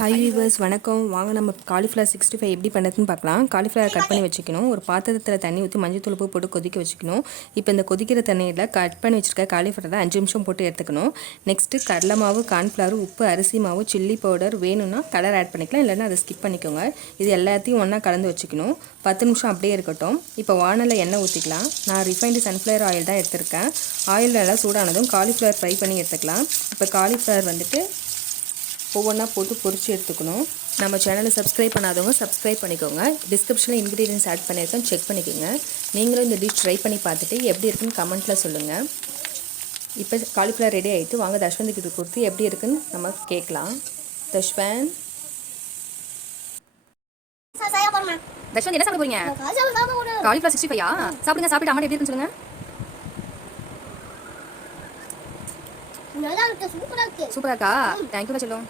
Hi viewers வணக்கம். வாங்க நம்ம காலிஃப்ளவர் 65 எப்படி பண்ணுறதுன்னு பார்க்கலாம். காலிஃப்ளவர் கட் பண்ணி வச்சுக்கணும். ஒரு பாத்திரத்தில் தண்ணி ஊற்றி மஞ்சள் உப்பு போட்டு கொதிக்க வச்சுக்கணும். இப்போ இந்த கொதிக்கிற தண்ணியில் கட் பண்ணி வச்சுருக்க காலிஃப்ளவர் 5 நிமிஷம் போட்டு எடுத்துக்கணும். நெக்ஸ்ட்டு கடலை மாவு, கார்ன்ஃப்ளவர், உப்பு, அரிசி மாவு, சில்லி பவுடர் வேணும்னா கலர் ஆட் பண்ணிக்கலாம், இல்லைன்னா அதை ஸ்கிப் பண்ணிக்கோங்க. இது எல்லாத்தையும் ஒன்றா கலந்து வச்சுக்கணும். 10 நிமிஷம் அப்படியே இருக்கட்டும். இப்போ வானலில் எண்ணெய் ஊற்றிக்கலாம். நான் ரிஃபைன்டு சன்ஃப்ளவர் ஆயில் தான் எடுத்திருக்கேன். ஆயில் நல்லா சூடானதும் காலிஃப்ளவர் ஃப்ரை பண்ணி எடுத்துக்கலாம். இப்போ காலிஃப்ளவர் வந்துட்டு ஒவ்வொன்றா போட்டு பொரிச்சு எடுத்துக்கணும். நம்ம சேனலை சப்ஸ்கிரைப் பண்ணாதவங்க சப்ஸ்கிரைப் பண்ணிக்கோங்க. டிஸ்கிரிப்ஷனில் இன்க்ரீடியன்ஸ் ஆட் பண்ணியிருக்கேன், செக் பண்ணிக்கோங்க. நீங்களும் இந்த டிஷ் ட்ரை பண்ணி பார்த்துட்டு எப்படி இருக்குன்னு கமெண்ட்டில் சொல்லுங்கள். இப்போ காலிஃப்ளவர் ரெடி ஆகிட்டு வாங்க தஷ்வந்த் கிட்ட கொடுத்து எப்படி இருக்குன்னு நம்ம கேட்கலாம். தஷ்வந்த் என்ன சாப்பிட போறீங்க? காலிஃப்ளவர் 65யா? சாப்பிடுங்க. சாப்பிட்டு அம்மா எப்படி இருக்குன்னு சொல்லுங்க. சூப்பரா இருக்கா? தேங்க்யூ செல்லம்.